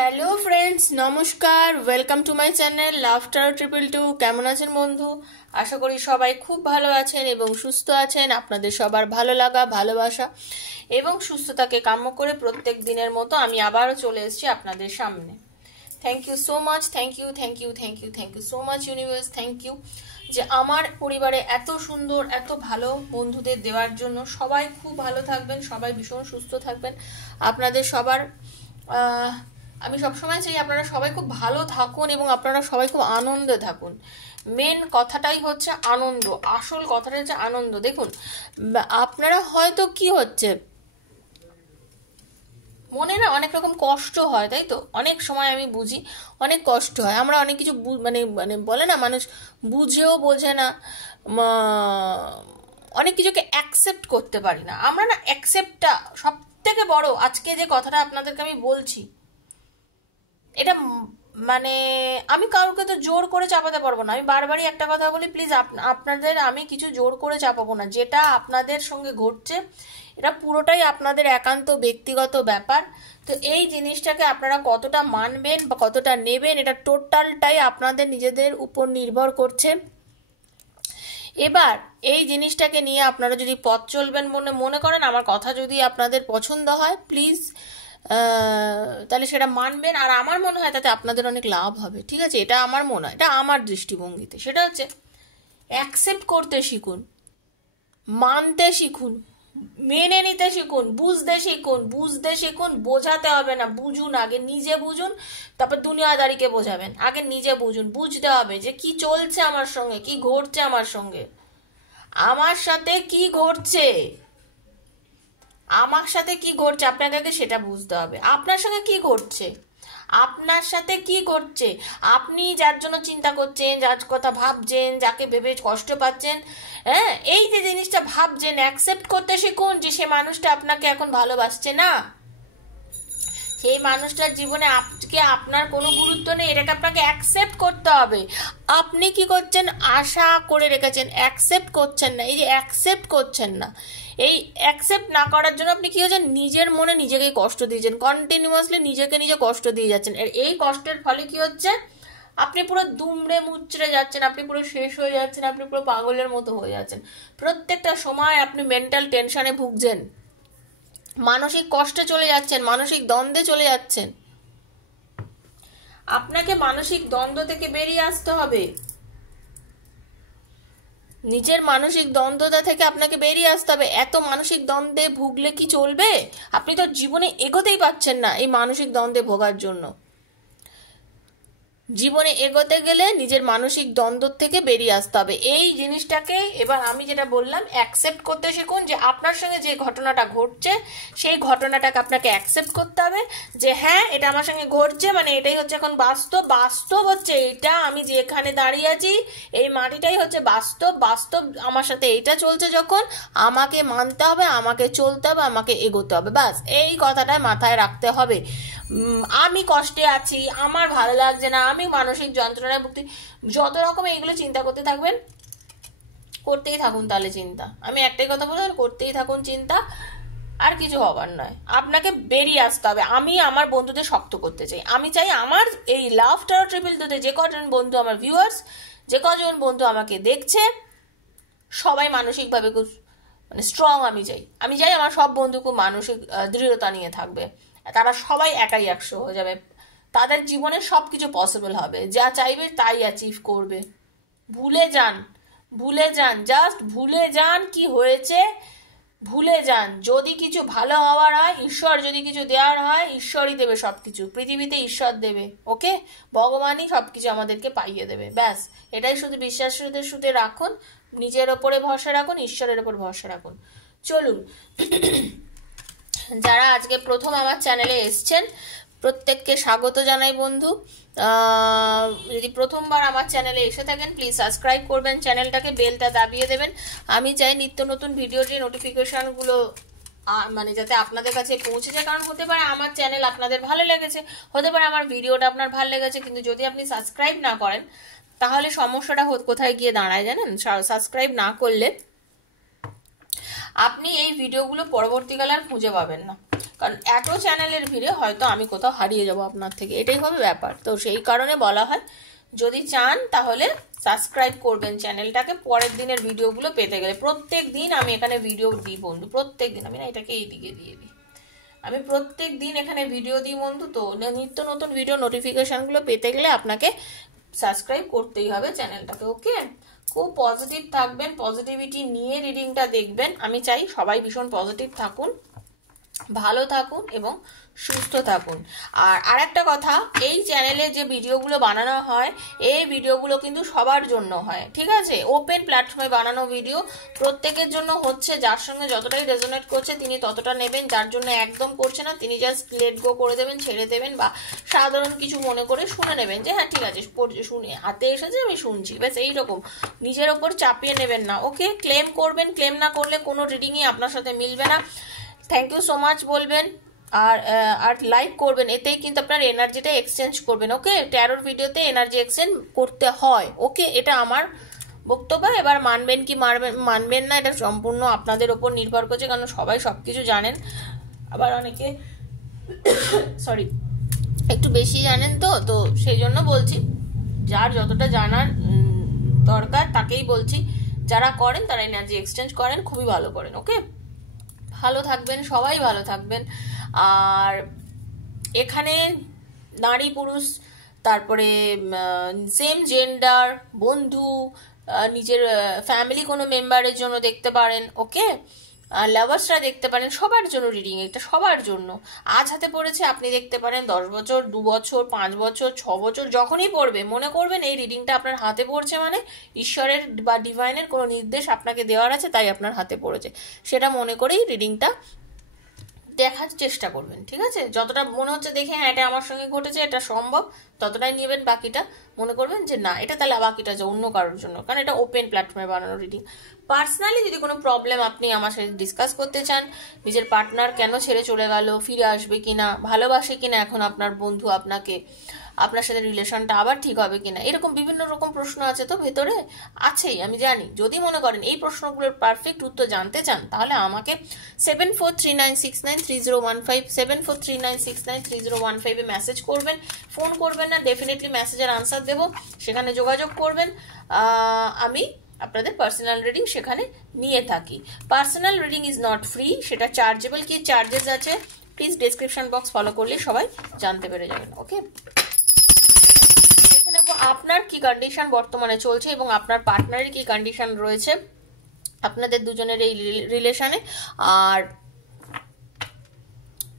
Hello friends, নমস্কার। Welcome to my channel laughter 222। কেমন আছেন বন্ধু? আশা করি সবাই খুব ভালো আছেন এবং সুস্থ আছেন। আপনাদের সবার ভালো লাগা, ভালোবাসা এবং সুস্থতাকে কাম্য করে প্রত্যেক দিনের মতো আমি আবারও চলে এসেছি আপনাদের সামনে। Thank you so much, thank you thank you thank you thank you so much universe, thank you যে আমার পরিবারে এত সুন্দর এত ভালো বন্ধুদের দেওয়ার জন্য। সবাই খুব ভালো থাকবেন, সবাই ভীষণ সুস্থ থাকবেন। আপনাদের সবার আমি সবসময় চাই আপনারা সবাই খুব ভালো থাকুন এবং আপনারা সবাই খুব আনন্দে থাকুন। মেন কথাটাই হচ্ছে আনন্দ, আসল কথাটা হচ্ছে আনন্দ। দেখুন, আপনারা হয়তো কি হচ্ছে মনে না অনেক রকম কষ্ট হয়, তাই তো? অনেক সময় আমি বুঝি অনেক কষ্ট হয়। আমরা অনেক কিছু মানে মানে বলে না, মানুষ বুঝেও বোঝে না, অনেক কিছুকে অ্যাকসেপ্ট করতে পারি না আমরা। না, অ্যাকসেপ্টটা সব থেকে বড়। আজকে যে কথাটা আপনাদেরকে আমি বলছি, এটা মানে আমি কাউকে তো জোর করে চাপাতে পারবো না। আমি বারবারই একটা কথা বলি, প্লিজ আপনাদের আমি কিছু জোর করে চাপাবো না। যেটা আপনাদের সঙ্গে ঘটছে এটা পুরোটাই আপনাদের একান্ত ব্যক্তিগত ব্যাপার। তো এই জিনিসটাকে আপনারা কতটা মানবেন বা কতটা নেবেন, এটা টোটালটাই আপনাদের নিজেদের উপর নির্ভর করছে। এবার এই জিনিসটাকে নিয়ে আপনারা যদি পথ চলবেন মনে করেন, আমার কথা যদি আপনাদের পছন্দ হয় প্লিজ তাহলে সেটা মানবেন। আর আমার মনে হয় তাতে আপনাদের অনেক লাভ হবে, ঠিক আছে? এটা আমার মনে হয়, এটা আমার দৃষ্টিভঙ্গিতে। সেটা হচ্ছে অ্যাকসেপ্ট করতে শিখুন, মানতে শিখুন, মেনে নিতে শিখুন, বুঝতে শিখুন। বুঝতে শিখুন, বোঝাতে হবে না, বুঝুন। আগে নিজে বুঝুন, তারপর দুনিয়াদারিকে বোঝাবেন। আগে নিজে বুঝুন, বুঝতে হবে যে কি চলছে আমার সঙ্গে, কি ঘটছে আমার সঙ্গে, আমার সাথে কি ঘটছে, আমার সাথে কি ঘটছে আপনাকে আগে সেটা বুঝতে হবে। আপনার সঙ্গে কি ঘটছে, আপনার সাথে কি ঘটছে, আপনি যার জন্য চিন্তা করছেন, যার কথা ভাবছেন, যাকে ভেবে কষ্ট পাচ্ছেন, হ্যাঁ, এই যে জিনিসটা ভাবছেন, অ্যাকসেপ্ট করতে শিখুন যে সে মানুষটা আপনাকে এখন ভালোবাসছে না, সেই মানুষটার জীবনে আজকে আপনার কোনো গুরুত্ব নেই। এটাকে আপনাকে অ্যাকসেপ্ট করতে হবে। আপনি কি করছেন, আশা করে রেখেছেন, অ্যাকসেপ্ট করছেন না। এই যে অ্যাকসেপ্ট করছেন না, এই অ্যাকসেপ্ট না করার জন্য আপনি কি হচ্ছেন, নিজের মনে নিজেকেই কষ্ট দিয়েছেন, কন্টিনিউয়াসলি নিজেকে নিজে কষ্ট দিয়ে যাচ্ছেন। এই কষ্টের ফলে কি হচ্ছে, আপনি পুরো দুমড়ে মুচড়ে যাচ্ছেন, আপনি পুরো শেষ হয়ে যাচ্ছেন, আপনি পুরো পাগলের মতো হয়ে যাচ্ছেন। প্রত্যেকটা সময় আপনি মেন্টাল টেনশনে ভুগছেন, মানসিক কষ্টে চলে যাচ্ছেন, মানসিক দ্বন্দ্বে চলে যাচ্ছেন। আপনাকে মানসিক দ্বন্দ্ব থেকে বেরিয়ে আসতে হবে। নিজের মানসিক দ্বন্দ্বতা থেকে আপনাকে বেরিয়ে আসতে হবে। এত মানসিক দ্বন্দ্বে ভুগলে কি চলবে? আপনি তো জীবনে এগোতেই পাচ্ছেন না এই মানসিক দ্বন্দ্বে ভোগার জন্য। জীবনে এগোতে গেলে নিজের মানসিক দ্বন্দ্ব থেকে বেরিয়ে আসতে হবে। এই জিনিসটাকে এবার আমি যেটা বললাম, অ্যাকসেপ্ট করতে শিখুন যে আপনার সঙ্গে যে ঘটনাটা ঘটছে সেই ঘটনাটাকে আপনাকে অ্যাকসেপ্ট করতে হবে যে হ্যাঁ, এটা আমার সঙ্গে ঘটছে, মানে এটাই হচ্ছে এখন বাস্তব। বাস্তব হচ্ছে এটা, আমি যেখানে দাঁড়িয়ে আছি এই মাটিটাই হচ্ছে বাস্তব। বাস্তব আমার সাথে এইটা চলছে, যখন আমাকে মানতে হবে, আমাকে চলতে হবে, আমাকে এগোতে হবে। বাস এই কথাটা মাথায় রাখতে হবে। আমি কষ্টে আছি, আমার ভালো লাগছে না, আমি মানসিক যন্ত্রণায় ভুগছি, যত রকম এইগুলো চিন্তা করতে থাকবেন, করতেই থাকুন। তাহলে চিন্তা, আমি একটাই কথা বলবো, করতেই থাকুন চিন্তা, আর কিছু হবার নয়। আপনাকে বেরিয়ে আসতে হবে। আমি আমার বন্ধুদের শক্ত করতে চাই। আমি চাই আমার এই লাফটার 222-তে যে কজন বন্ধু আমার ভিউয়ার্স, যে কজন বন্ধু আমাকে দেখছে, সবাই মানসিকভাবে খুব মানে স্ট্রং। আমি চাই আমার সব বন্ধু খুব মানসিক দৃঢ়তা নিয়ে থাকবে। তারা সবাই একাই 100 হয়ে যাবে। তাদের জীবনে সব কিছু পসিবল হবে, যা চাইবে তাই অ্যাচিভ করবে। ভুলে যান, ভুলে যান, জাস্ট ভুলে যান কি হয়েছে, ভুলে যান। যদি কিছু ভালো হওয়ার হয়, ঈশ্বর যদি কিছু দেওয়ার হয়, ঈশ্বরই দেবে সব কিছু। পৃথিবীতে ঈশ্বর দেবে, ওকে? ভগবানই সব কিছু আমাদেরকে পাইয়ে দেবে। ব্যাস এটাই শুধু বিশ্বাসের সাথে রাখুন, নিজের ওপরে ভরসা রাখুন, ঈশ্বরের ওপর ভরসা রাখুন। চলুন, যারা আজকে প্রথম আমার চ্যানেলে এসছেন প্রত্যেককে স্বাগত জানাই বন্ধু। যদি প্রথমবার আমার চ্যানেলে এসে থাকেন প্লিজ সাবস্ক্রাইব করবেন চ্যানেলটাকে, বেলটা দাবিয়ে দেবেন। আমি চাই নিত্য নতুন ভিডিওর যে নোটিফিকেশনগুলো মানে যাতে আপনাদের কাছে পৌঁছে যায়। কারণ হতে পারে আমার চ্যানেল আপনাদের ভালো লেগেছে, হতে পারে আমার ভিডিওটা আপনার ভালো লেগেছে, কিন্তু যদি আপনি সাবস্ক্রাইব না করেন তাহলে সমস্যাটা কোথায় গিয়ে দাঁড়ায় জানেন? সাবস্ক্রাইব না করলে আপনি এই ভিডিওগুলো পরবর্তীকালে আর খুঁজে পাবেন না। কারণ এত চ্যানেলের ভিড়ে হয়তো আমি কোথাও হারিয়ে যাব আপনার থেকে, এটাই হবে ব্যাপার। তো সেই কারণে বলা হয় যদি চান তাহলে সাবস্ক্রাইব করবেন চ্যানেলটাকে পরের দিনের ভিডিওগুলো পেতে গেলে। প্রত্যেক দিন আমি এখানে ভিডিও দিই বন্ধু, প্রত্যেক দিন। আমি না এটাকে এইদিকে দিয়ে দিই, আমি প্রত্যেক দিন এখানে ভিডিও দিই বন্ধু। তো নিত্য নতুন ভিডিও নোটিফিকেশনগুলো পেতে গেলে আপনাকে সাবস্ক্রাইব করতেই হবে চ্যানেলটাকে। ওকে, খুব পজিটিভ থাকবেন, পজিটিভিটি নিয়ে রিডিংটা দেখবেন। আমি চাই সবাই ভীষণ পজিটিভ থাকুন, ভালো থাকুন এবং সুস্থ থাকুন। আর আরেকটা কথা, এই চ্যানেলে যে ভিডিওগুলো বানানো হয় এই ভিডিওগুলো কিন্তু সবার জন্য হয়, ঠিক আছে? ওপেন প্ল্যাটফর্মে বানানো ভিডিও প্রত্যেকের জন্য হচ্ছে। যার সঙ্গে যতটাই রেজোনেট করছে তিনি ততটা নেবেন, যার জন্য একদম করছে না তিনি জাস্ট লেট গো করে দেবেন, ছেড়ে দেবেন, বা সাধারণ কিছু মনে করে শুনে নেবেন যে হ্যাঁ ঠিক আছে শুনে হাতে এসেছে আমি শুনছি, ব্যাস এইরকম। নিজের ওপর চাপিয়ে নেবেন না। ওকে, ক্লেম করবেন, ক্লেম না করলে কোনো রিডিংই আপনার সাথে মিলবে না। থ্যাংক ইউ সো মাচ বলবেন আর লাইক করবেন, এতেই কিন্তু আপনার এনার্জিটা এক্সচেঞ্জ করবেন। ওকে, ট্যারোর ভিডিওতে এনার্জি এক্সচেঞ্জ করতে হয়। ওকে, এটা আমার বক্তব্য। এবার মানবেন কি মানবেন না এটা সম্পূর্ণ আপনাদের ওপর নির্ভর করছে, কারণ সবাই সবকিছু জানেন, আবার অনেকে সরি একটু বেশি জানেন। তো সেই জন্য বলছি যার যতটা জানার দরকার তাকেই বলছি। যারা করেন তারা এনার্জি এক্সচেঞ্জ করেন, খুবই ভালো করেন। ওকে, ভালো থাকবেন, সবাই ভালো থাকবেন। আর এখানে নারী পুরুষ, তারপরে সেম জেন্ডার, বন্ধু, নিজের ফ্যামিলি কোনো মেম্বারের জন্য দেখতে পারেন। ওকে, লাভার্সরা দেখতে পারেন, সবার জন্য রিডিং এটা, সবার জন্য। আজ হাতে পড়েছে, আপনি দেখতে পারেন 10 বছর, 2 বছর, 5 বছর, 6 বছর, যখনই পড়বে মনে করবেন এই রিডিংটা আপনার হাতে পড়ছে মানে ঈশ্বরের বা ডিভাইনের কোনো নির্দেশ আপনাকে দেওয়ার আছে, তাই আপনার হাতে পড়েছে। সেটা মনে করেই রিডিংটা দেখার চেষ্টা করবেন, ঠিক আছে? যতটা মনে হচ্ছে দেখে হ্যাঁ এটা আমার সঙ্গে ঘটেছে, এটা সম্ভব, ততটাই নেবেন। বাকিটা মনে করবেন যে না এটা তাহলে বাকিটা যে অন্য কারোর জন্য, কারণ এটা ওপেন প্ল্যাটফর্মে বানানো রিডিং। পার্সোনালি যদি কোনো প্রবলেম আপনি আমার সাথে ডিসকাস করতে চান, নিজের পার্টনার কেন ছেড়ে চলে গেল, ফিরে আসবে কিনা, ভালোবাসে কিনা এখন আপনার বন্ধু আপনাকে, আপনার সাথে রিলেশনটা আবার ঠিক হবে কিনা, এরকম বিভিন্ন রকম প্রশ্ন আছে তো ভেতরে, আছেই আমি জানি। যদি মনে করেন এই প্রশ্নগুলোর পারফেক্ট উত্তর জানতে চান তাহলে আমাকে 7439693015 7439693015 মেসেজ করবেন, ফোন করবেন না, ডেফিনেটলি মেসেজের আনসার দেবো, সেখানে যোগাযোগ করবেন। আমি আপনাদের পার্সোনাল রিডিং সেখানে নিয়ে থাকি। Personal reading is not free, সেটা চার্জেবল। কি চার্জেস আছে প্লিজ ডেসক্রিপশন বক্স ফলো করলে সবাই জানতে পেরে যাবেন। ওকে, আপনার কি কন্ডিশন বর্তমানে চলছে এবং আপনার পার্টনারের কি কন্ডিশন রয়েছে আপনাদের দুজনের এই রিলেশনে, আর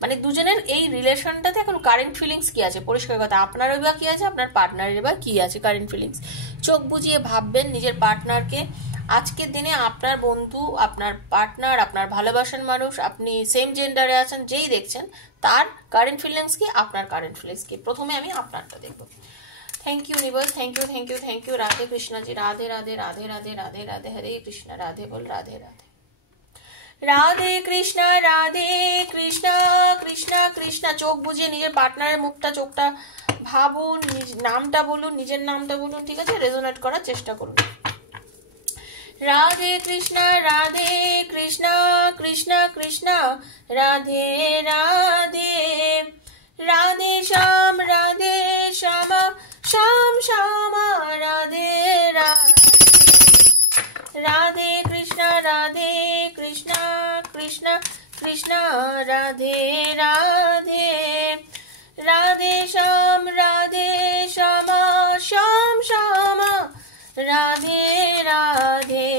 মানে দুজনের এই রিলেশনটাতে এখন কারেন্ট ফিলিংস কি আছে, পরিষ্কার কথা আপনারও বা কি আছে, আপনার পার্টনারের বা কি আছে কারেন্ট ফিলিংস। চোখ বুজিয়ে ভাববেন নিজের পার্টনারকে। আজকের দিনে আপনার বন্ধু, আপনার পার্টনার, আপনার ভালোবাসার মানুষ, আপনি সেম জেন্ডারে আছেন, যেই দেখছেন তার কারেন্ট ফিলিংস কি, আপনার কারেন্ট ফিলিংস কি। প্রথমে আমি আপনারটা দেখব। Thank you universe, thank you thank you thank you. Radhe Krishna ji, Radhe Radhe Radhe Radhe Radhe Radhe, Hare Krishna, Radhe बोल, राधे राधे, রাধে কৃষ্ণ, রাধে কৃষ্ণ, কৃষ্ণ কৃষ্ণ। চোখ বুঝিয়ে নিজের পার্টনারের মুখটা, চোখটা ভাবুন, নামটা বলুন, নিজের নামটা বলুন, ঠিক আছে? রেজোনেট করার চেষ্টা করুন। রাধে কৃষ্ণ, রাধে কৃষ্ণ, কৃষ্ণ কৃষ্ণ, রাধে রাধে, রাধে শ্যাম, রাধে শ্যামা, শ্যাম শ্যামা, রাধে রাধে, রাধে কৃষ্ণ, রাধে কৃষ্ণ, কৃষ্ণ কৃষ্ণ, রাধে রাধে, রাধে শ্যাম, রাধে শ্যামা, শ্যাম শ্যামা, রাধে রাধে,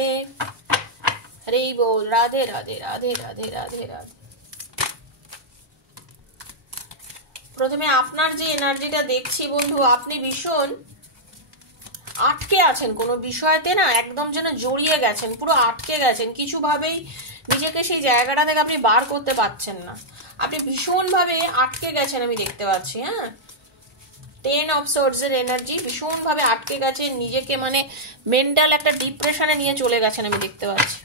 হরি বল, রাধে রাধে রাধে রাধে রাধে রাধে। প্রথমে আপনার যে এনার্জিটা দেখছি বন্ধু, আপনি ভীষণ আটকে আছেন কোনো বিষয়তে, না একদম যেন জড়িয়ে গেছেন, পুরো আটকে গেছেন কিছুভাবেই, নিজেকে সেই জায়গাটা থেকে আপনি বার করতে পারছেন না, আপনি ভীষণভাবে আটকে গেছেন আমি দেখতে পাচ্ছি। হ্যাঁ, 10 অফ সোর্ডস এর এনার্জি, ভীষণভাবে আটকে গেছেন নিজেকে, মানে মেন্টাল একটা ডিপ্রেশনে নিয়ে চলে গেছেন আমি দেখতে পাচ্ছি।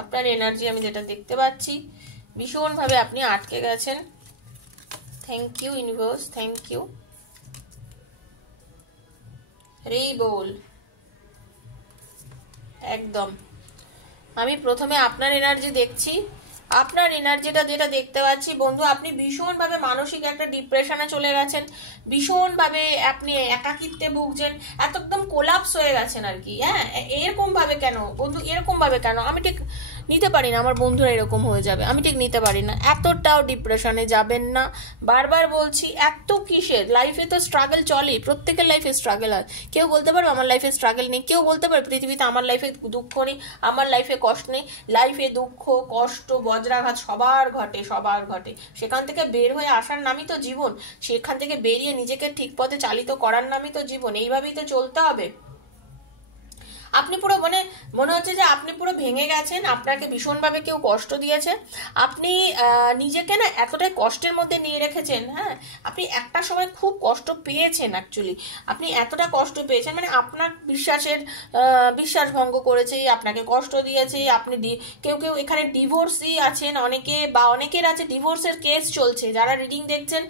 আপনার এনার্জি আমি যেটা দেখতে পাচ্ছি, ভীষণভাবে আপনি আটকে গেছেন। Thank you universe, thank you. Hari বল, একদম। আমি প্রথমে আপনার এনার্জি দেখছি, আপনার এনার্জিটা যেটা দেখতে পাচ্ছি বন্ধু, আপনি ভীষণভাবে মানসিক একটা ডিপ্রেশনে চলে গেছেন, ভীষণভাবে আপনি একাকিত্বে ভুগছেন, একদম কোলাপস হয়ে গেছেন আর কি। হ্যাঁ, এরকম ভাবে কেন বন্ধু, এরকম ভাবে কেন? আমি ঠিক নিতে পারি না, আমার বন্ধুরা এরকম হয়ে যাবে, আমি ঠিক নিতে পারি না। এতটাও ডিপ্রেশনে যাবেন না, বারবার বলছি। এত কিসের? লাইফে তো স্ট্রাগল চলেই, প্রত্যেকের লাইফে স্ট্রাগল হয়। কেউ বলতে পারবে আমার লাইফে স্ট্রাগল নেই, কেউ বলতে পারে পৃথিবীতে আমার লাইফে দুঃখ নেই, আমার লাইফে কষ্ট নেই। লাইফে দুঃখ, কষ্ট, বজ্রাঘাত সবার ঘটে, সবার ঘটে। সেখান থেকে বের হয়ে আসার নামই তো জীবন, সেখান থেকে বেরিয়ে নিজেকে ঠিক পথে চালিত করার নামই তো জীবন। এইভাবেই তো চলতে হবে। আপনি পুরো মনে হচ্ছে যে আপনি পুরো ভেঙে গেছেন, আপনাকে ভীষণভাবে কেউ কষ্ট দিয়েছে, আপনি নিজেকে না এতটাই কষ্টের মধ্যে নিয়ে রেখেছেন। হ্যাঁ, আপনি একটা সময় খুব কষ্ট পেয়েছেন, অ্যাকচুয়ালি আপনি এতটা কষ্ট পেয়েছেন, মানে আপনার বিশ্বাস ভঙ্গ করেছে, আপনাকে কষ্ট দিয়েছে। আপনি কেউ কেউ এখানে ডিভোর্সই আছেন অনেকে, বা অনেকের আছে ডিভোর্সের কেস চলছে। যারা রিডিং দেখছেন,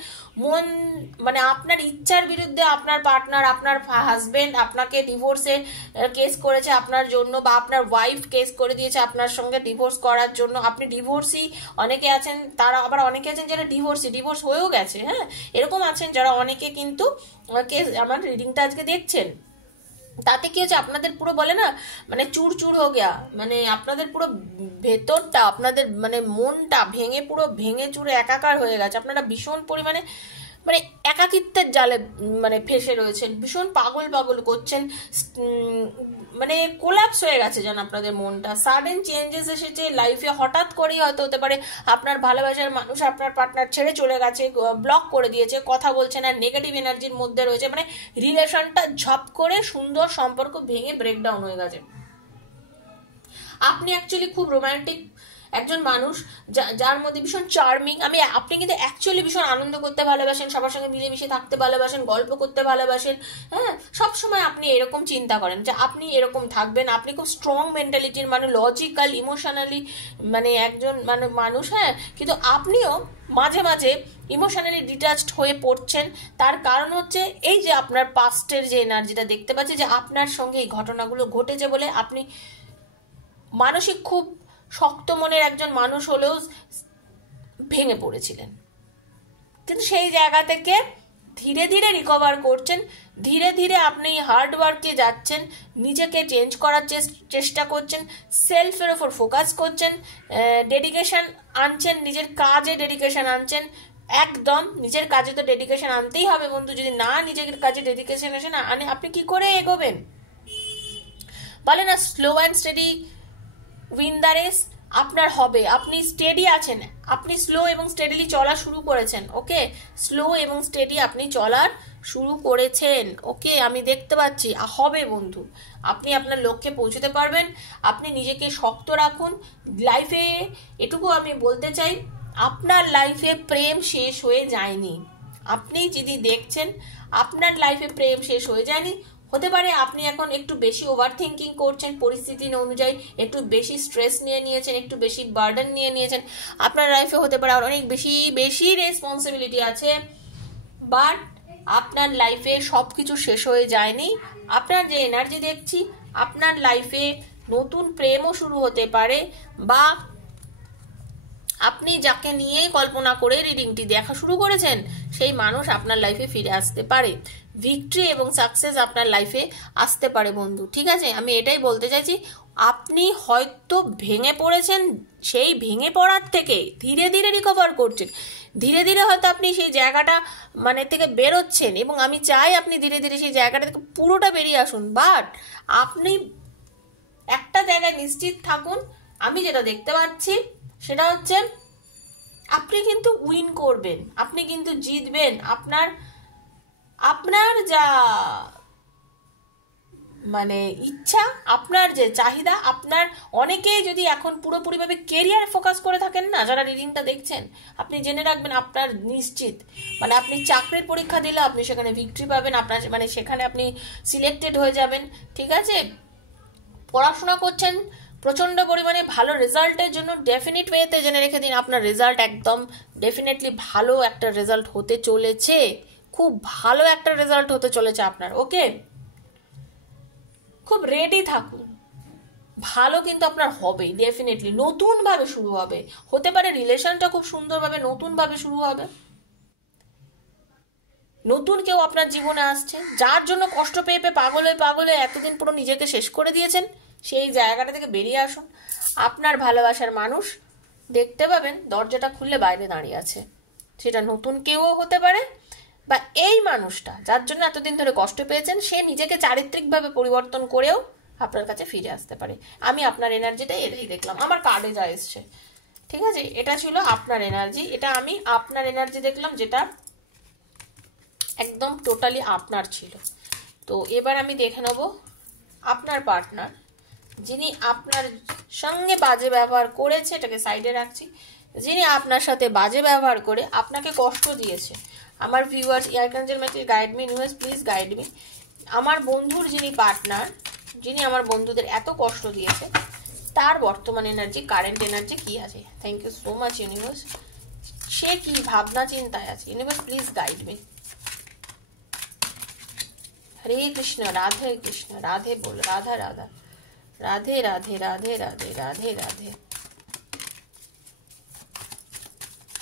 আপনার ইচ্ছার বিরুদ্ধে আপনার পার্টনার, আপনার হাজবেন্ড আপনাকে ডিভোর্সের কেস করেছে আপনার জন্য, বা আপনার ওয়াইফ কেস করে দিয়েছে আপনার সঙ্গে ডিভোর্স করার জন্য। আপনি ডিভোর্সি অনেকে আছেন, তারা আবার অনেকে আছেন যারা ডিভোর্স হয়েও গেছে। হ্যাঁ, এরকম আছেন যারা অনেকে কিন্তু কেস আমার রিডিংটা আজকে দেখছেন। তাতে কি হচ্ছে, আপনাদের পুরো বলে না চুর চুর হয়ে গিয়া, আপনাদের পুরো ভেতরটা, আপনাদের মনটা ভেঙে চুরে একাকার হয়ে গেছে। আপনারা ভীষণ পরিমাণে একাকিত্বের জালে ফেসে রয়েছেন, ভীষণ পাগল করছেন, কোলাপস হয়ে গেছে যেন আপনাদের মনটা। সাডেন চেঞ্জেস এসেছে লাইফে, হঠাৎ করেই হয়তো হতে পারে আপনার ভালোবাসার মানুষ আপনার পার্টনার ছেড়ে চলে গেছে, ব্লক করে দিয়েছে, কথা বলছে না, নেগেটিভ এনার্জির মধ্যে রয়েছে, রিলেশনটা ঝপ করে সুন্দর সম্পর্ক ভেঙে ব্রেকডাউন হয়ে গেছে। আপনি অ্যাকচুয়ালি খুব রোমান্টিক একজন মানুষ, যার মধ্যে ভীষণ চার্মিং। আপনি কিন্তু অ্যাকচুয়ালি ভীষণ আনন্দ করতে ভালোবাসেন, সবার সঙ্গে মিলেমিশে থাকতে ভালোবাসেন, গল্প করতে ভালোবাসেন। হ্যাঁ, সবসময় আপনি এরকম চিন্তা করেন যে আপনি এরকম থাকবেন। আপনি খুব স্ট্রং মেন্টালিটির লজিক্যাল, ইমোশনালি একজন মানুষ। হ্যাঁ, কিন্তু আপনিও মাঝে মাঝে ইমোশনালি ডিটাচড হয়ে পড়ছেন। তার কারণ হচ্ছে এই যে আপনার পাস্টের যে এনার্জিটা দেখতে পাচ্ছি, যে আপনার সঙ্গে এই ঘটনাগুলো ঘটেছে বলে আপনি মানসিক খুব শক্ত মনের একজন মানুষ হলেও ভেঙে পড়েছিলেন। কিন্তু সেই জায়গা থেকে ধীরে ধীরে রিকভার করছেন, ধীরে ধীরে আপনি হার্ড ওয়ার্কে যাচ্ছেন, নিজেকে চেঞ্জ করার চেষ্টা করছেন, সেলফের ওপর ফোকাস করছেন, ডেডিকেশন আনছেন, নিজের কাজে ডেডিকেশন আনছেন। একদম নিজের কাজে তো ডেডিকেশন আনতেই হবে বন্ধু। যদি না নিজের কাজে ডেডিকেশন আসে না, আপনি কি করে এগোবেন? বলে না, slow and steady win the race. আপনার হবে, আপনি স্টেডি আছেন, আপনি স্লো এবং স্টেডিলি চলা শুরু করেছেন। ওকে, স্লো এবং স্টেডি আপনি চলার শুরু করেছেন। ওকে, আমি দেখতে পাচ্ছি হবে বন্ধু, আপনি আপনার লক্ষ্যে পৌঁছতে পারবেন। আপনি নিজেকে শক্ত রাখুন। লাইফে এটুকু আমি বলতে চাই, আপনার লাইফে প্রেম শেষ হয়ে যায়নি। আপনি যদি দেখছেন আপনার লাইফে প্রেম শেষ হয়ে যায়নি, হতে পারে আপনি এখন একটু বেশি ওভার থিঙ্কিং করছেন, পরিস্থিতি অনুযায়ী একটু বেশি স্ট্রেস নিয়ে নিয়েছেন, একটু বেশি বার্ডেন নিয়ে নিয়েছেন। আপনার লাইফে হতে পারে অনেক বেশি রেসপন্সিবিলিটি আছে, বাট আপনার লাইফে সব কিছু শেষ হয়ে যায়নি। আপনার যে এনার্জি দেখছি, আপনার লাইফে নতুন প্রেমও শুরু হতে পারে, বা আপনি যাকে নিয়ে কল্পনা করে রিডিংটি দেখা শুরু করেছেন সেই মানুষ আপনার লাইফে ফিরে আসতে পারে। ভিক্টরি এবং সাকসেস আপনার লাইফে আসতে পারে বন্ধু। ঠিক আছে, আমি এটাই বলতে চাইছি। আপনি হয়তো ভেঙে পড়েছেন, সেই ভেঙে পড়ার থেকে ধীরে ধীরে রিকভার করছেন, ধীরে ধীরে হয়তো আপনি সেই জায়গাটা থেকে বেরোচ্ছেন, এবং আমি চাই আপনি ধীরে ধীরে সেই জায়গাটা থেকে পুরোটা বেরিয়ে আসুন। বাট আপনি একটা জায়গায় নিশ্চিত থাকুন, আমি যেটা দেখতে পাচ্ছি সেটা হচ্ছে আপনি কিন্তু উইন করবেন, আপনি কিন্তু জিতবেন। আপনার যা ইচ্ছা, আপনার যে চাহিদা, আপনার অনেকেই যদি এখন পুরোপুরিভাবে কেরিয়ার ফোকাস করে থাকেন না, যারা রিডিংটা দেখছেন, আপনি জেনে রাখবেন আপনার নিশ্চিত আপনি চাকরির পরীক্ষা দিলে আপনি সেখানে ভিক্টরি পাবেন, আপনার সেখানে আপনি সিলেক্টেড হয়ে যাবেন। ঠিক আছে, পড়াশোনা করছেন প্রচন্ড পরিমাণে ভালো রেজাল্টের জন্য, ডেফিনিট ওয়েতে জেনে রেখে দিন আপনার রেজাল্ট একদম ডেফিনেটলি ভালো একটা রেজাল্ট হতে চলেছে, খুব ভালো একটা রেজাল্ট হতে চলেছে আপনার। ওকে, খুব রেডি থাকুন, ভালো কিন্তু আপনার হবেই, ডেফিনেটলি নতুনভাবে শুরু হবে, হতে পারে রিলেশনটা খুব সুন্দরভাবে নতুনভাবে শুরু হবে, নতুন কেউ আপনার জীবনে আসছে, যার জন্য কষ্ট পেয়ে পেয়ে পাগলে পাগলে এতদিন পুরো নিজেকে শেষ করে দিয়েছেন, সেই জায়গাটা থেকে বেরিয়ে আসুন। আপনার ভালোবাসার মানুষ দেখতে পাবেন দরজাটা খুললে বাইরে দাঁড়িয়ে আছে, সেটা নতুন কেউও হতে পারে, বা এই মানুষটা যার জন্য এতদিন ধরে কষ্ট পেয়েছেন সে নিজেকে চারিত্রিকভাবে পরিবর্তন করেও আপনার কাছে ফিরে আসতে পারে। আমি আপনার এনার্জিটাই এটাই দেখলাম, আমার কার্ডে যা এসছে। ঠিক আছে, এটা ছিল আপনার এনার্জি, এটা আমি আপনার এনার্জি দেখলাম যেটা একদম টোটালি আপনার ছিল। তো এবার আমি দেখে নেব আপনার পার্টনার যিনি আপনার সঙ্গে বাজে ব্যবহার করেছে, এটাকে সাইডে রাখছি, যিনি আপনার সাথে বাজে ব্যবহার করে আপনাকে কষ্ট দিয়েছে। আমার ভিউয়ার্স, আর্কানজেল মেটেল guide me, universe please guide me. আমার বন্ধুর যিনি পার্টনার, যিনি আমার বন্ধুদের এত কষ্ট দিয়েছে, তার বর্তমান এনার্জি, কারেন্ট এনার্জি কি আছে? Thank you so much universe. সে কি ভাবনা চিন্তায় আছে? Universe please guide me. Hare Krishna, Radhe Krishna, Radhe বল, রাধা রাধা, রাধে রাধে, রাধে রাধে, রাধে রাধে।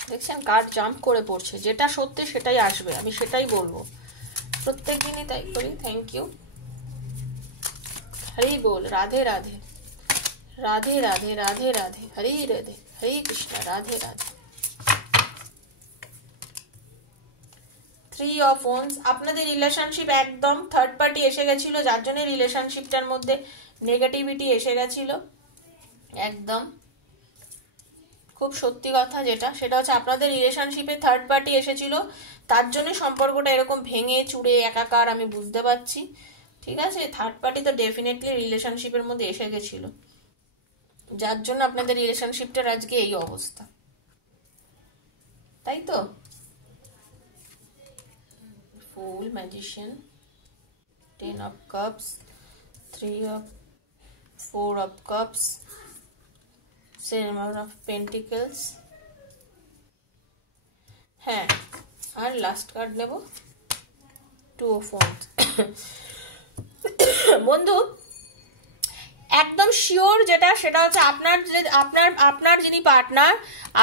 দেখছেন কার্ড জাম্প করে পড়ছে, যেটা সত্যি সেটাই আসবে, আমি সেটাই বলবো, প্রত্যেক দিনই তাই করি। Thank you. হরি বল, রাধে রাধে, রাধে রাধে, রাধে রাধে, হরে রাধে, হরে কৃষ্ণ, রাধে রাধে। 3 অফ ওয়ান্স, আপনাদের রিলেশনশিপ একদম থার্ড পার্টি এসে গেছিল, যার জন্য রিলেশনশিপটার মধ্যে নেগেটিভিটি এসে গেছিল। একদম খুব সত্যি কথা যেটা, সেটা হচ্ছে আপনাদের রিলেশনশিপে থার্ড পার্টি এসেছিল, তার জন্য সম্পর্কটা এরকম ভেঙে চুড়ে একাকার, আমি বুঝতে পারছি। ঠিক আছে, থার্ড পার্টি তো ডেফিনেটলি রিলেশনশিপের মধ্যে এসে গেছিল, যার জন্য আপনাদের রিলেশনশিপটার আজকে এই অবস্থা, তাই তো? ফুল, magician, 10 of cups, 4 of cups, 7 of pentacles। হ্যাঁ, আর লাস্ট কার্ড নেব 2 of wands। বন্ধু একদম শিওর যেটা, সেটা হচ্ছে আপনার যিনি পার্টনার,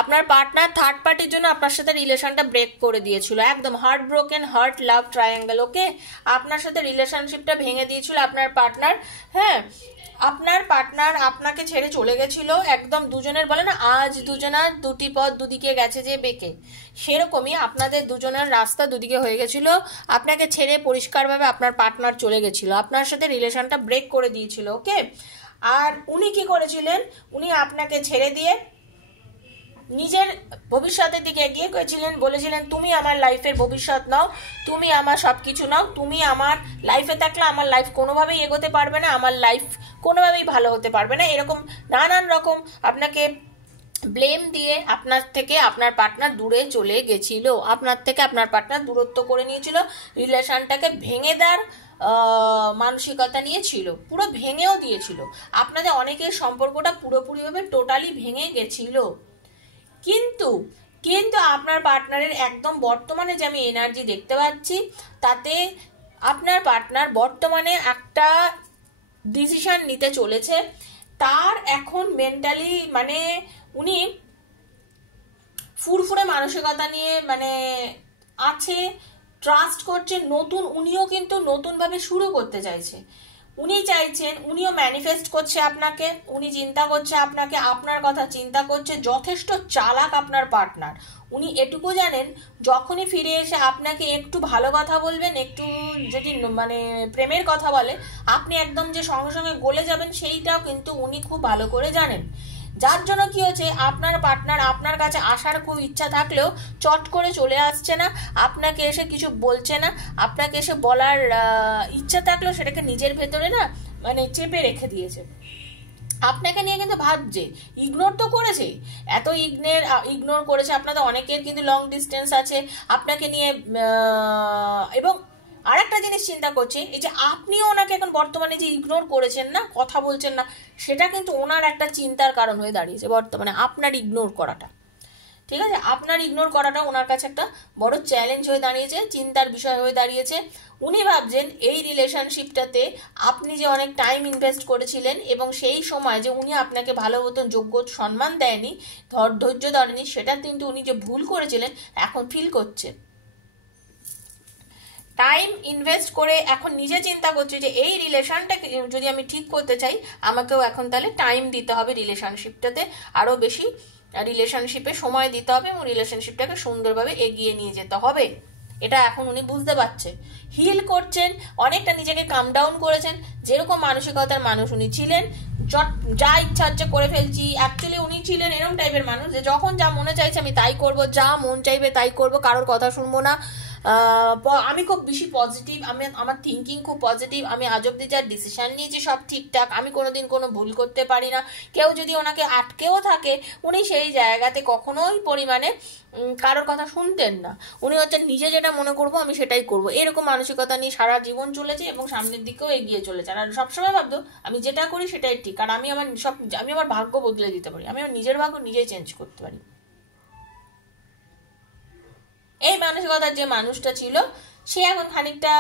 আপনার পার্টনার থার্ড পার্টির জন্য আপনার সাথে রিলেশনটা ব্রেক করে দিয়েছিল, একদম হার্ট ব্রোকেন, হার্ট লাভ ট্রায়াঙ্গেল। ওকে, আপনার সাথে রিলেশনশিপটা ভেঙে দিয়েছিল আপনার পার্টনার। হ্যাঁ, আপনার পার্টনার আপনাকে ছেড়ে চলে গেছিল, একদম দুজনের বলে না আজ দুজনার দুটি পথ দুদিকে গেছে যে বেঁকে, সেরকমই আপনাদের দুজনের রাস্তা দুদিকে হয়ে গেছিল, আপনাকে ছেড়ে পরিষ্কারভাবে আপনার পার্টনার চলে গেছিল, আপনার সাথে রিলেশনটা ব্রেক করে দিয়েছিল। ওকে, আর উনি কি করেছিলেন, উনি আপনাকে ছেড়ে দিয়ে নিজের ভবিষ্যতের দিকে এগিয়ে গেছিলেন, বলেছিলেন তুমি আমার লাইফের ভবিষ্যৎ নাও, তুমি আমার সবকিছু নাও, তুমি আমার লাইফে থাকলে আমার লাইফ কোনোভাবেই এগোতে পারবে না, আমার লাইফ কোনোভাবেই ভালো হতে পারবে না, এরকম নানান রকম আপনাকে ব্লেম দিয়ে আপনার থেকে আপনার পার্টনার দূরে চলে গেছিল, আপনার থেকে আপনার পার্টনার দূরত্ব করে নিয়েছিল, রিলেশনটাকে ভেঙে দেওয়ার মানসিকতা নিয়েছিল, পুরো ভেঙেও দিয়েছিল, আপনাদের অনেকের সম্পর্কটা পুরোপুরিভাবে টোটালি ভেঙে গেছিল। কিন্তু কিন্তু আপনার পার্টনারের একদম বর্তমানে যে আমি এনার্জি দেখতে পাচ্ছি, তাতে আপনার পার্টনার বর্তমানে একটা ডিসিশন নিতে চলেছে, তার এখন মেন্টালি মানে উনি ফুরফুরে মানসিকতা নিয়ে মানে আছে, ট্রাস্ট করছে, নতুন উনিও কিন্তু নতুনভাবে শুরু করতে চাইছে, উনি চাইছেন, উনিও ম্যানিফেস্ট করছে আপনাকে, উনি চিন্তা করছে আপনাকে, আপনার কথা চিন্তা করছে, যথেষ্ট চালাক আপনার পার্টনার। উনি এটুকু জানেন যখনই ফিরে এসে আপনাকে একটু ভালো কথা বলবেন, একটু যদি মানে প্রেমের কথা বলে, আপনি একদম যে সঙ্গে সঙ্গে গলে যাবেন সেইটাও কিন্তু উনি খুব ভালো করে জানেন, যার জন্য কি হচ্ছে আপনার পার্টনার আপনার কাছে আসার খুব ইচ্ছা থাকলেও চট করে চলে আসছে না, আপনাকে এসে কিছু বলছে না, আপনাকে এসে বলার ইচ্ছা থাকলেও সেটাকে নিজের ভেতরে না মানে চেপে রেখে দিয়েছে, আপনাকে নিয়ে কিন্তু ভাবছে, ইগনোর তো করেছে, এত ইগনোর করেছে, আপনাদের অনেকের কিন্তু লং ডিস্টেন্স আছে আপনাকে নিয়ে, এবং আরেকটা জিনিস চিন্তা করছে, এই যে আপনিও ওনাকে এখন বর্তমানে যে ইগনোর করেছেন না, কথা বলছেন না, সেটা কিন্তু ওনার একটা চিন্তার কারণ হয়ে দাঁড়িয়েছে বর্তমানে, আপনার ইগনোর করাটা। ঠিক আছে? আপনার ইগনোর করাটা ওনার কাছে একটা বড় চ্যালেঞ্জ হয়ে দাঁড়িয়েছে, চিন্তার বিষয় হয়ে দাঁড়িয়েছে। উনি ভাবছেন এই রিলেশনশিপটাতে আপনি যে অনেক টাইম ইনভেস্ট করেছিলেন এবং সেই সময় যে উনি আপনাকে ভালো মতন যোগ্য সম্মান দেয়নি, ধৈর্য ধরেনি, সেটা কিন্তু উনি যে ভুল করেছিলেন এখন ফিল করছে। টাইম ইনভেস্ট করে এখন নিজে চিন্তা করছে যে এই রিলেশনটাকে যদি আমি ঠিক করতে চাই আমাকেও এখন তাহলে টাইম দিতে হবে, রিলেশনশিপটাতে আরও বেশি রিলেশনশিপে সময় দিতে হবে এবং রিলেশনশিপটাকে সুন্দরভাবে এগিয়ে নিয়ে যেতে হবে। এটা এখন উনি বুঝতে পারছেন, হিল করছেন, অনেকটা নিজেকে কাম ডাউন করেছেন। যেরকম মানসিকতার মানুষ উনি ছিলেন, যা ইচ্ছা হচ্ছে করে ফেলছি, অ্যাকচুয়ালি উনি ছিলেন এরকম টাইপের মানুষ যে যখন যা মনে চাইছে আমি তাই করব, যা মন চাইবে তাই করব, কারোর কথা শুনবো না। আমি খুব বেশি পজিটিভ, আমার থিঙ্কিং খুব পজিটিভ, আমি আজ অব্দি যা ডিসিশন নিয়েছি সব ঠিকঠাক, আমি কোনোদিন কোনো ভুল করতে পারি না। কেউ যদি ওনাকে আটকেও থাকে উনি সেই জায়গাতে কখনোই পরিমাণে কারোর কথা শুনতেন না। উনি হচ্ছে নিজে যেটা মনে করবো আমি সেটাই করব, এরকম মানসিকতা নিয়ে সারা জীবন চলেছে এবং সামনের দিকেও এগিয়ে চলেছে। আর সবসময় ভাবতো আমি যেটা করি সেটাই ঠিক, আর আমি আমার ভাগ্য বদলে দিতে পারি, আমি আমার নিজের ভাগ্য নিজেই চেঞ্জ করতে পারি। এই মানসিকতার যে মানুষটা ছিল সে এখন খানিকটা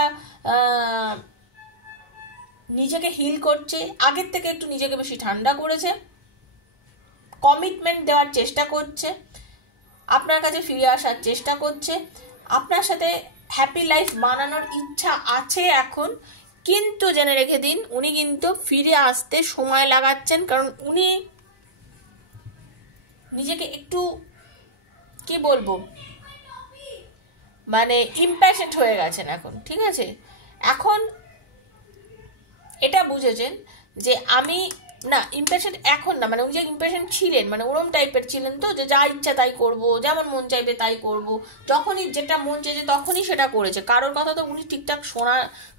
নিজেকে হিল করছে, আগের থেকে একটু নিজেকে বেশি ঠান্ডা করেছে, কমিটমেন্ট দেওয়ার চেষ্টা করছে, আপনার কাছে ফিরে আসার চেষ্টা করছে, আপনার সাথে হ্যাপি লাইফ বানানোর ইচ্ছা আছে এখন। কিন্তু জেনে রেখে দিন উনি কিন্তু ফিরে আসতে সময় লাগাচ্ছেন, কারণ উনি নিজেকে একটু কি বলবো মানে ইম্প্যাশেন্ট হয়ে গেছেন এখন। ঠিক আছে, এখন এটা বুঝেছেন যে আমি না ইম্প্যাশেন্ট এখন না, মানে উনি যে ইম্প্যাশেন্ট ছিলেন মানে ওরম টাইপের ছিলেন তো, যে যা ইচ্ছা তাই করব, যেমন মন চাইবে তাই করব, যখনই যেটা মন চাইছে তখনই সেটা করেছে। কারোর কথা তো উনি ঠিকঠাক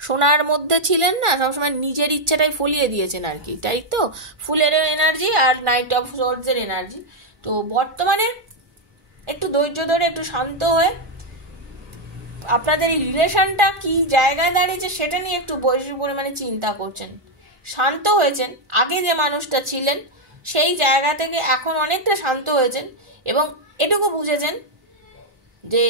শোনার মধ্যে ছিলেন না, সবসময় নিজের ইচ্ছাটাই ফলিয়ে দিয়েছেন আর কি, তাই তো? ফুলের এনার্জি আর নাইট অফ সোর্ডসের এনার্জি। তো বর্তমানে একটু ধৈর্য ধরে একটু শান্ত হয়ে আপনাদের এই রিলেশনটা কি জায়গায় দাঁড়িয়েছে সেটা নিয়ে একটু বেশি পরিমাণে চিন্তা করছেন, শান্ত হয়েছেন। আগে যে মানুষটা ছিলেন সেই জায়গা থেকে এখন অনেকটা শান্ত হয়েছেন এবং এটুকু বুঝেছেন যে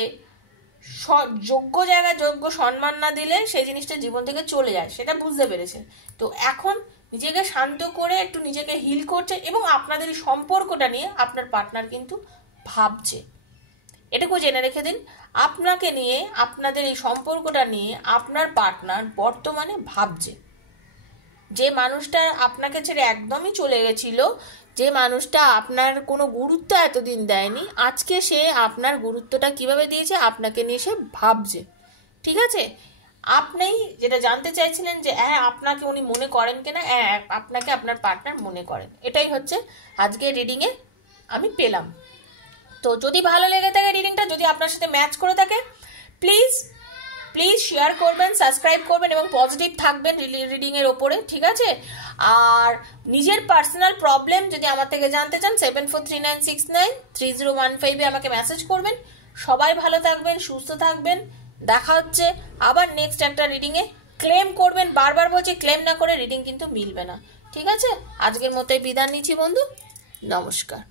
যোগ্য জায়গায় যোগ্য সম্মান না দিলে সেই জিনিসটা জীবন থেকে চলে যায়, সেটা বুঝতে পেরেছেন। তো এখন নিজেকে শান্ত করে একটু নিজেকে হিল করছে এবং আপনাদের এই সম্পর্কটা নিয়ে আপনার পার্টনার কিন্তু ভাবছে। এটুকু জেনে রেখে দিন, আপনাকে নিয়ে আপনাদের এই সম্পর্কটা নিয়ে আপনার পার্টনার বর্তমানে ভাবছে। যে মানুষটা আপনাকে ছেড়ে একদমই চলে গেছিল, যে মানুষটা আপনার কোনো গুরুত্ব এতদিন দেয়নি, আজকে সে আপনার গুরুত্বটা কিভাবে দিয়েছে আপনাকে নিয়ে সে ভাবছে। ঠিক আছে, আপনি যেটা জানতে চাইছিলেন যে হ্যাঁ আপনাকে উনি মনে করেন কিনা, হ্যাঁ আপনাকে আপনার পার্টনার মনে করেন, এটাই হচ্ছে আজকে রিডিংয়ে আমি পেলাম। তো যদি ভালো লেগে থাকে রিডিংটা, যদি আপনার সাথে ম্যাচ করে থাকে, প্লিজ শেয়ার করবেন, সাবস্ক্রাইব করবেন এবং পজিটিভ থাকবেন রিডিংয়ের ওপরে। ঠিক আছে, আর নিজের পার্সোনাল প্রবলেম যদি আমার থেকে জানতে চান 7439693015 আমাকে মেসেজ করবেন। সবাই ভালো থাকবেন, সুস্থ থাকবেন, দেখা হচ্ছে আবার নেক্সট একটা রিডিংয়ে। ক্লেম করবেন, বারবার বলছি ক্লেম না করে রিডিং কিন্তু মিলবে না। ঠিক আছে, আজকের মতোই বিদায় নিচ্ছি বন্ধু, নমস্কার,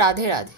রাধে রাধে।